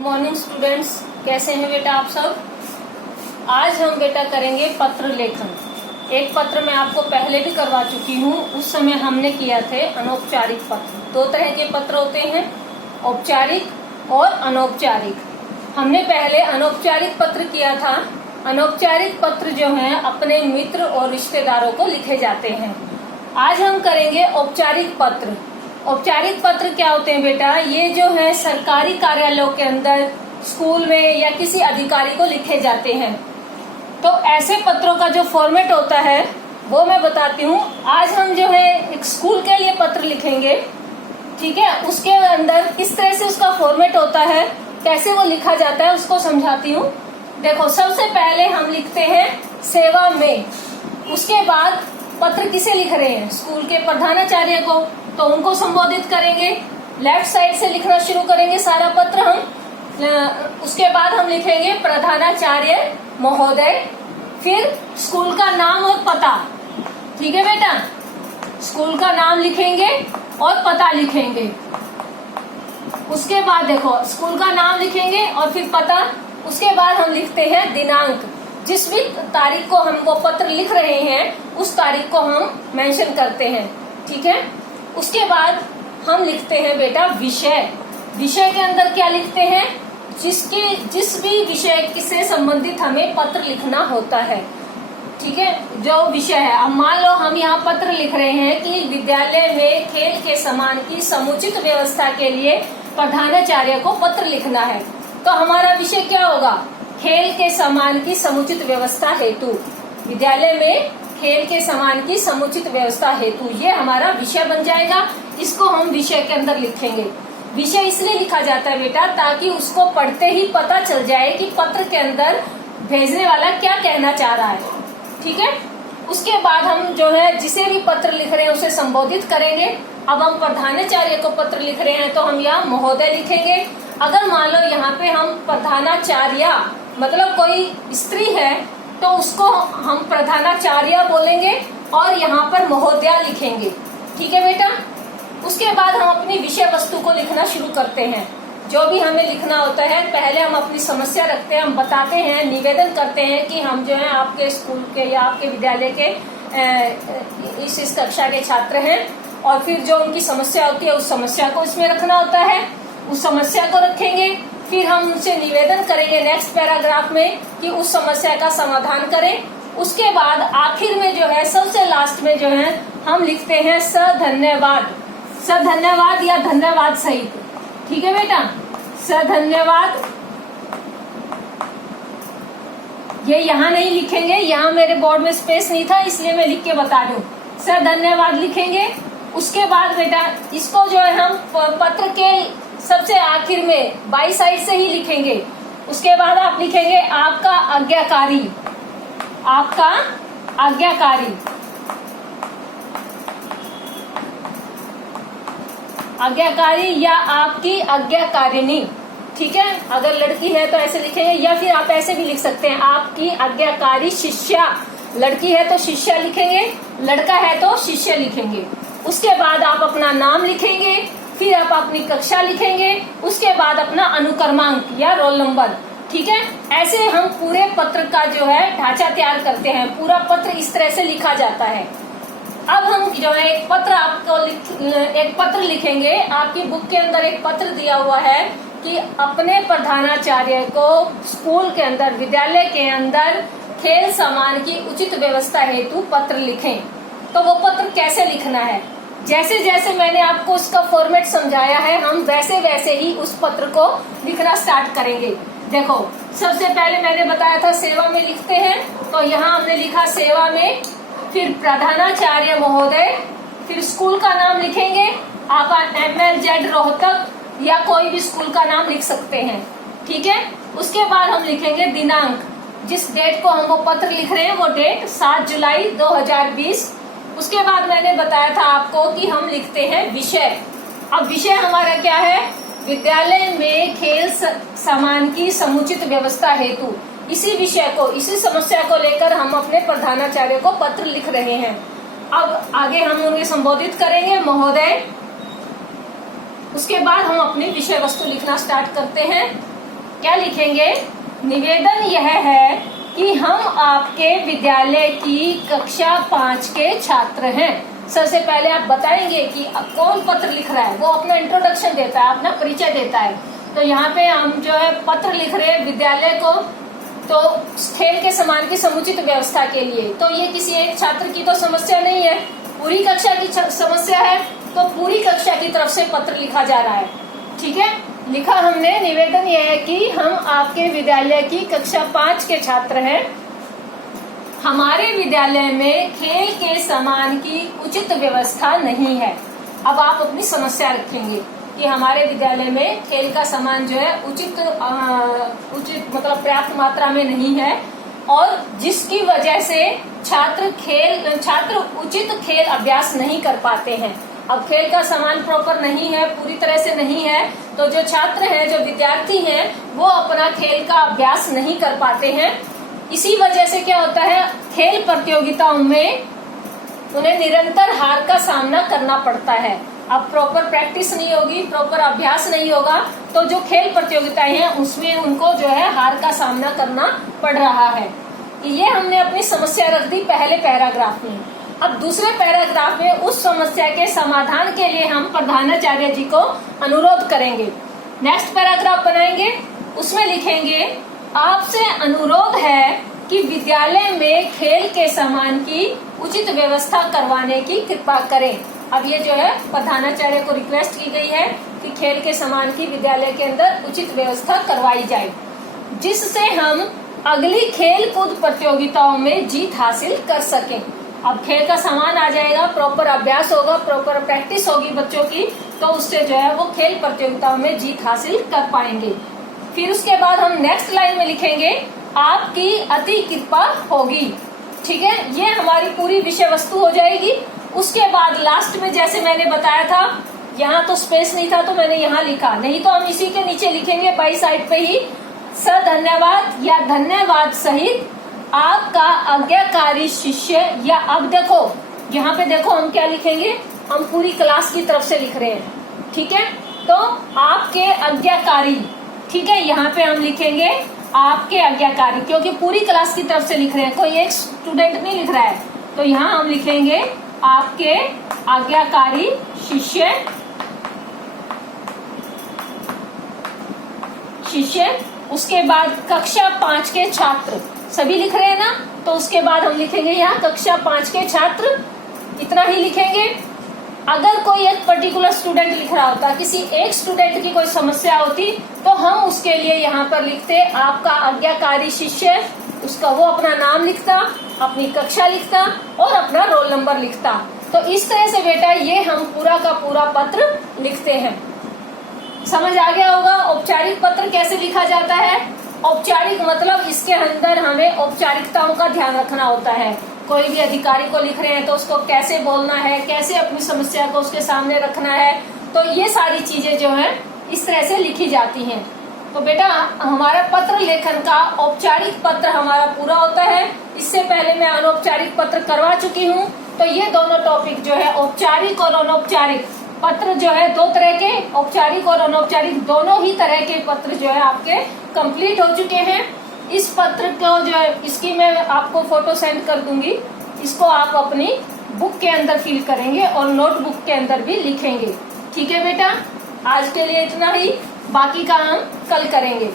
Morning students, कैसे हैं बेटा आप सब। आज हम बेटा करेंगे पत्र लेखन। एक पत्र मैं आपको पहले भी करवा चुकी हूँ, उस समय हमने किया थे अनौपचारिक पत्र। दो तरह के पत्र होते हैं, औपचारिक और अनौपचारिक। हमने पहले अनौपचारिक पत्र किया था। अनौपचारिक पत्र जो है अपने मित्र और रिश्तेदारों को लिखे जाते हैं। आज हम करेंगे औपचारिक पत्र। औपचारिक पत्र क्या होते हैं बेटा, ये जो है सरकारी कार्यालयों के अंदर, स्कूल में या किसी अधिकारी को लिखे जाते हैं। तो ऐसे पत्रों का जो फॉर्मेट होता है वो मैं बताती हूँ। आज हम जो है एक स्कूल के लिए पत्र लिखेंगे, ठीक है। उसके अंदर किस तरह से उसका फॉर्मेट होता है, कैसे वो लिखा जाता है, उसको समझाती हूँ। देखो, सबसे पहले हम लिखते हैं सेवा में। उसके बाद पत्र किसे लिख रहे हैं, स्कूल के प्रधानाचार्य को, तो उनको संबोधित करेंगे। लेफ्ट साइड से लिखना शुरू करेंगे सारा पत्र हम। उसके बाद हम लिखेंगे प्रधानाचार्य महोदय, फिर स्कूल का नाम और पता, ठीक है बेटा। स्कूल का नाम लिखेंगे और पता लिखेंगे। उसके बाद देखो, स्कूल का नाम लिखेंगे और फिर पता। उसके बाद हम लिखते हैं दिनांक। जिस भी तारीख को हम वो पत्र लिख रहे हैं उस तारीख को हम मेंशन करते हैं, ठीक है। उसके बाद हम लिखते हैं बेटा विषय। विषय के अंदर क्या लिखते हैं, जिस भी विषय से संबंधित हमें पत्र लिखना होता है, ठीक है, जो विषय है। अब मान लो हम यहाँ पत्र लिख रहे हैं कि विद्यालय में खेल के सामान की समुचित व्यवस्था के लिए प्रधानाचार्य को पत्र लिखना है, तो हमारा विषय क्या होगा, खेल के सामान की समुचित व्यवस्था हेतु। विद्यालय में खेल के सामान की समुचित व्यवस्था हेतु, ये हमारा विषय बन जाएगा। इसको हम विषय के अंदर लिखेंगे। विषय इसलिए लिखा जाता है बेटा ताकि उसको पढ़ते ही पता चल जाए कि पत्र के अंदर भेजने वाला क्या कहना चाह रहा है, ठीक है। उसके बाद हम जो है जिसे भी पत्र लिख रहे हैं उसे संबोधित करेंगे। अब हम प्रधानाचार्य को पत्र लिख रहे हैं तो हम यहाँ महोदय लिखेंगे। अगर मान लो यहाँ पे हम प्रधानाचार्य मतलब कोई स्त्री है तो उसको हम प्रधानाचार्य बोलेंगे और यहाँ पर महोदया लिखेंगे, ठीक है बेटा। उसके बाद हम अपनी विषय वस्तु को लिखना शुरू करते हैं। जो भी हमें लिखना होता है, पहले हम अपनी समस्या रखते हैं, हम बताते हैं, निवेदन करते हैं कि हम जो है आपके स्कूल के या आपके विद्यालय के इस कक्षा के छात्र हैं, और फिर जो उनकी समस्या होती है उस समस्या को इसमें रखना होता है, उस समस्या को रखेंगे। फिर हम उनसे निवेदन करेंगे नेक्स्ट पैराग्राफ में कि उस समस्या का समाधान करें। उसके बाद आखिर में जो है, सबसे लास्ट में जो है, हम लिखते हैं सधन्यवाद। सधन्यवाद या धन्यवाद सहित, ठीक है बेटा। सधन्यवाद, ये यहाँ नहीं लिखेंगे, यहाँ मेरे बोर्ड में स्पेस नहीं था इसलिए मैं लिख के बता दूं। सधन्यवाद लिखेंगे। उसके बाद बेटा इसको जो है हम पत्र के सबसे आखिर में बाई साइड से ही लिखेंगे। उसके बाद आप लिखेंगे आपका आज्ञाकारी। आपका आज्ञाकारी, आज्ञाकारी या आपकी आज्ञाकारिणी, ठीक है। अगर लड़की है तो ऐसे लिखेंगे, या फिर आप ऐसे भी लिख सकते हैं आपकी आज्ञाकारी शिष्या। लड़की है तो शिष्या लिखेंगे, लड़का है तो शिष्य लिखेंगे। उसके बाद आप अपना नाम लिखेंगे, फिर आप अपनी कक्षा लिखेंगे, उसके बाद अपना अनुक्रमांक या रोल नंबर, ठीक है। ऐसे हम पूरे पत्र का जो है ढांचा तैयार करते हैं। पूरा पत्र इस तरह से लिखा जाता है। अब हम जो है एक पत्र लिखेंगे। आपकी बुक के अंदर एक पत्र दिया हुआ है कि अपने प्रधानाचार्य को स्कूल के अंदर, विद्यालय के अंदर खेल सामान की उचित व्यवस्था हेतु पत्र लिखें। तो वो पत्र कैसे लिखना है, जैसे जैसे मैंने आपको उसका फॉर्मेट समझाया है, हम वैसे वैसे ही उस पत्र को लिखना स्टार्ट करेंगे। देखो, सबसे पहले मैंने बताया था सेवा में लिखते हैं, तो यहाँ हमने लिखा सेवा में, फिर प्रधानाचार्य महोदय, फिर स्कूल का नाम लिखेंगे। आप MLZ रोहतक या कोई भी स्कूल का नाम लिख सकते हैं, ठीक है। उसके बाद हम लिखेंगे दिनांक। जिस डेट को हम वो पत्र लिख रहे हैं वो डेट 7 जुलाई 2020। उसके बाद मैंने बताया था आपको कि हम लिखते हैं विषय। अब विषय हमारा क्या है, विद्यालय में खेल सामान की समुचित व्यवस्था हेतु। इसी विषय को, इसी समस्या को लेकर हम अपने प्रधानाचार्य को पत्र लिख रहे हैं। अब आगे हम उन्हें संबोधित करेंगे महोदय। उसके बाद हम अपनी विषय वस्तु लिखना स्टार्ट करते हैं। क्या लिखेंगे? निवेदन यह है कि हम आपके विद्यालय की कक्षा 5 के छात्र हैं। सबसे पहले आप बताएंगे कि कौन पत्र लिख रहा है, वो अपना इंट्रोडक्शन देता है, अपना परिचय देता है। तो यहाँ पे हम जो है पत्र लिख रहे हैं विद्यालय को, तो खेल के सामान की समुचित व्यवस्था के लिए। तो ये किसी एक छात्र की तो समस्या नहीं है, पूरी कक्षा की समस्या है, तो पूरी कक्षा की तरफ से पत्र लिखा जा रहा है। ठीक है, लिखा हमने, निवेदन यह है कि हम आपके विद्यालय की कक्षा 5 के छात्र हैं। हमारे विद्यालय में खेल के सामान की उचित व्यवस्था नहीं है। अब आप अपनी समस्या रखेंगे कि हमारे विद्यालय में खेल का सामान जो है उचित मतलब पर्याप्त मात्रा में नहीं है, और जिसकी वजह से छात्र उचित खेल अभ्यास नहीं कर पाते हैं। अब खेल का सामान प्रॉपर नहीं है, पूरी तरह से नहीं है, तो जो छात्र हैं, जो विद्यार्थी हैं, वो अपना खेल का अभ्यास नहीं कर पाते हैं। इसी वजह से क्या होता है, खेल प्रतियोगिताओं में उन्हें निरंतर हार का सामना करना पड़ता है। अब प्रॉपर प्रैक्टिस नहीं होगी, प्रॉपर अभ्यास नहीं होगा, तो जो खेल प्रतियोगिताएं हैं उसमें उनको जो है हार का सामना करना पड़ रहा है। ये हमने अपनी समस्या रख दी पहले पैराग्राफ में। अब दूसरे पैराग्राफ में उस समस्या के समाधान के लिए हम प्रधानाचार्य जी को अनुरोध करेंगे। नेक्स्ट पैराग्राफ बनाएंगे, उसमें लिखेंगे, आपसे अनुरोध है कि विद्यालय में खेल के सामान की उचित व्यवस्था करवाने की कृपा करें। अब ये जो है प्रधानाचार्य को रिक्वेस्ट की गई है कि खेल के सामान की विद्यालय के अंदर उचित व्यवस्था करवाई जाए, जिससे हम अगली खेल कूद प्रतियोगिताओं में जीत हासिल कर सकें। अब खेल का सामान आ जाएगा, प्रॉपर अभ्यास होगा, प्रॉपर प्रैक्टिस होगी बच्चों की, तो उससे जो है वो खेल प्रतियोगिताओं में जीत हासिल कर पाएंगे। फिर उसके बाद हम नेक्स्ट लाइन में लिखेंगे, आपकी अति कृपा होगी। ठीक है, ये हमारी पूरी विषय वस्तु हो जाएगी। उसके बाद लास्ट में जैसे मैंने बताया था, यहाँ तो स्पेस नहीं था तो मैंने यहाँ लिखा, नहीं तो हम इसी के नीचे लिखेंगे बाई साइड पे ही, धन्यवाद या धन्यवाद सहित आपका आज्ञाकारी शिष्य। या अब देखो, यहाँ पे देखो हम क्या लिखेंगे, हम पूरी क्लास की तरफ से लिख रहे हैं। ठीक है, तो आपके आज्ञाकारी, ठीक है, यहाँ पे हम लिखेंगे आपके आज्ञाकारी, क्योंकि पूरी क्लास की तरफ से लिख रहे हैं, कोई एक स्टूडेंट नहीं लिख रहा है। तो यहाँ हम लिखेंगे आपके आज्ञाकारी शिष्य, उसके बाद कक्षा 5 के छात्र, सभी लिख रहे हैं ना, तो उसके बाद हम लिखेंगे यहाँ कक्षा 5 के छात्र, इतना ही लिखेंगे। अगर कोई एक पर्टिकुलर स्टूडेंट लिख रहा होता, किसी एक स्टूडेंट की कोई समस्या होती, तो हम उसके लिए यहाँ पर लिखते आपका आज्ञाकारी शिष्य, उसका वो अपना नाम लिखता, अपनी कक्षा लिखता और अपना रोल नंबर लिखता। तो इस तरह से बेटा ये हम पूरा का पूरा पत्र लिखते हैं। समझ आ गया होगा औपचारिक पत्र कैसे लिखा जाता है। औपचारिक मतलब इसके अंदर हमें औपचारिकताओं का ध्यान रखना होता है। कोई भी अधिकारी को लिख रहे हैं तो उसको कैसे बोलना है, कैसे अपनी समस्या को उसके सामने रखना है, तो ये सारी चीजें जो है इस तरह से लिखी जाती हैं। तो बेटा हमारा पत्र लेखन का औपचारिक पत्र हमारा पूरा होता है। इससे पहले मैं अनौपचारिक पत्र करवा चुकी हूँ। तो ये दोनों टॉपिक जो है औपचारिक और अनौपचारिक पत्र जो है, दो तरह के, औपचारिक और अनौपचारिक दोनों ही तरह के पत्र जो है आपके कंप्लीट हो चुके हैं। इस पत्र को जो है, इसकी मैं आपको फोटो सेंड कर दूंगी, इसको आप अपनी बुक के अंदर फिल करेंगे और नोटबुक के अंदर भी लिखेंगे। ठीक है बेटा, आज के लिए इतना ही, बाकी का हम कल करेंगे।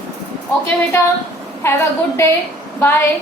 ओके बेटा, have a good day, bye.